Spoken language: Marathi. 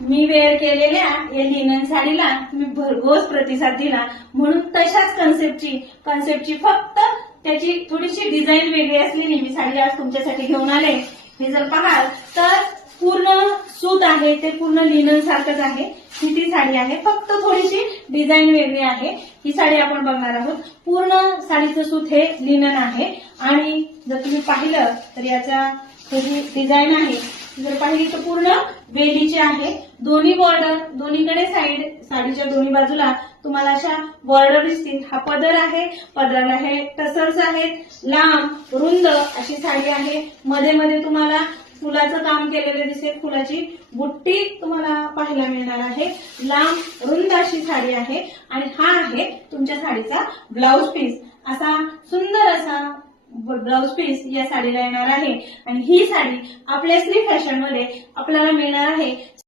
मी वेअर केलेल्या या लिनन साडीला तुम्ही भरघोस प्रतिसाद दिला, म्हणून तशाच कन्सेप्टची फक्त त्याची थोडीशी डिझाईन वेगळी असलेली मी साडी आज तुमच्यासाठी घेऊन आले. हे जर पाहाल तर पूर्ण सूत आहे, ते पूर्ण लिनन सारखंच आहे. ही ती साडी आहे, फक्त थोडीशी डिझाईन वेगळी आहे. ही साडी आपण बघणार आहोत. पूर्ण साडीचं सूत हे लिनन आहे आणि जर तुम्ही पाहिलं तर याचा ही जी डिझाईन आहे जर पाहिली तर पूर्ण वेलीची आहे. दोन्ही बॉर्डर, दोन्हीकडे साईड, साडीच्या दोन्ही बाजूला तुम्हाला अशा बॉर्डर दिसतील. हा पदर आहे, पदराला हे टसर्स आहेत. लांब रुंद अशी साडी आहे. मध्ये मध्ये तुम्हाला फुलाचं काम केलेलं दिसेल. फुलाची बुट्टी तुम्हाला पाहायला मिळणार आहे. लांब रुंद अशी साडी आहे आणि हा आहे तुमच्या साडीचा ब्लाउज पीस. असा सुंदर असा ब्लाउज पीस या साडीला येणार आहे आणि ही साडी आपल्या श्री फॅशन मध्ये आपल्याला मिळणार आहे